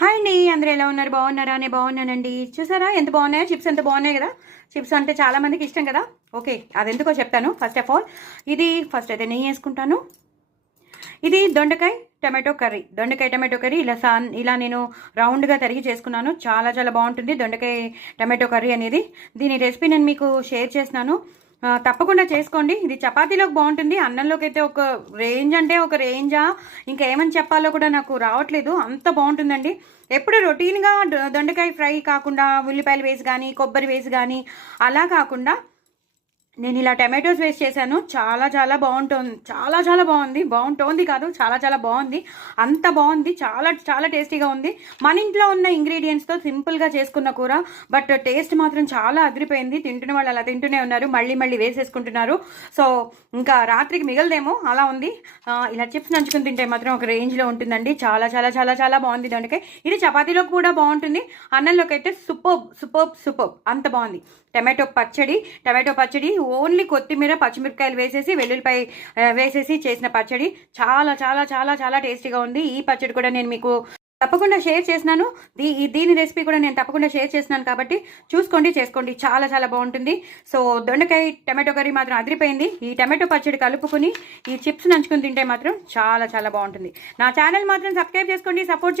Hi అండి, అందరూ ఎలా ఉన్నారు? బాగున్నారా? నేను బాగున్నానండి. చూసారా ఎంత బాగున్నాయో చిప్స్, ఎంత బాగున్నాయి కదా. చిప్స్ అంటే చాలా మందికి ఇష్టం కదా. ఓకే, అది ఎందుకో చెప్తాను. ఫస్ట్ ఆఫ్ ఆల్ ఇది ఫస్ట్ అయితే నెయ్యి వేసుకుంటాను. ఇది దొండకాయ టమాటో కర్రీ, దొండకాయ టమాటో కర్రీ ఇలా నేను రౌండ్గా తరిగి చేసుకున్నాను. చాలా చాలా బాగుంటుంది దొండకాయ టమాటో కర్రీ అనేది. దీని రెసిపీ నేను మీకు షేర్ చేస్తున్నాను, తప్పకుండా చేసుకోండి. ఇది చపాతీలోకి బాగుంటుంది, అన్నంలోకి అయితే ఒక రేంజ్ అంటే ఒక రేంజా, ఇంకా ఏమని చెప్పాలో కూడా నాకు రావట్లేదు, అంత బాగుంటుందండి. ఎప్పుడు రొటీన్గా దొండకాయ ఫ్రై కాకుండా ఉల్లిపాయలు వేసి కానీ కొబ్బరి వేసి కానీ అలా కాకుండా నేను ఇలా టమాటోస్ వేస్ట్ చేశాను. చాలా చాలా బాగుంటుంది, చాలా చాలా బాగుంది. బాగుంటుంది కాదు, చాలా చాలా బాగుంది. అంత బాగుంది, చాలా చాలా టేస్టీగా ఉంది. మన ఇంట్లో ఉన్న ఇంగ్రీడియంట్స్తో సింపుల్గా చేసుకున్న కూర, బట్ టేస్ట్ మాత్రం చాలా అదిరిపోయింది. తింటున్న వాళ్ళు అలా తింటూనే ఉన్నారు, మళ్ళీ మళ్ళీ వేసేసుకుంటున్నారు. సో ఇంకా రాత్రికి మిగలదేమో అలా ఉంది. ఇలా చిప్స్ నంచుకుని తింటే మాత్రం ఒక రేంజ్లో ఉంటుందండి. చాలా చాలా చాలా చాలా బాగుంది దొండకాయ. ఇది చపాతీలోకి కూడా బాగుంటుంది, అన్నంలోకి అయితే సూపర్ సూపర్ సూపర్, అంత బాగుంది. టమాటో పచ్చడి ఓన్లీ కొత్తిమీర పచ్చిమిరపకాయలు వేసేసి వెల్లుల్లిపాయ వేసేసి చేసిన పచ్చడి చాలా చాలా చాలా చాలా టేస్టీగా ఉంది. ఈ పచ్చడి కూడా నేను మీకు తప్పకుండా షేర్ చేసినాను. దీని రెసిపీ కూడా నేను తప్పకుండా షేర్ చేసినాను, కాబట్టి చూసుకోండి, చేసుకోండి, చాలా చాలా బాగుంటుంది. సో దొండకాయ టమాటో కర్రీ మాత్రం అదిరిపోయింది. ఈ టమాటో పచ్చడి కలుపుకుని ఈ చిప్స్ నంచుకుని తింటే మాత్రం చాలా చాలా బాగుంటుంది. నా ఛానల్ మాత్రం సబ్స్క్రైబ్ చేసుకోండి, సపోర్ట్ చేయండి.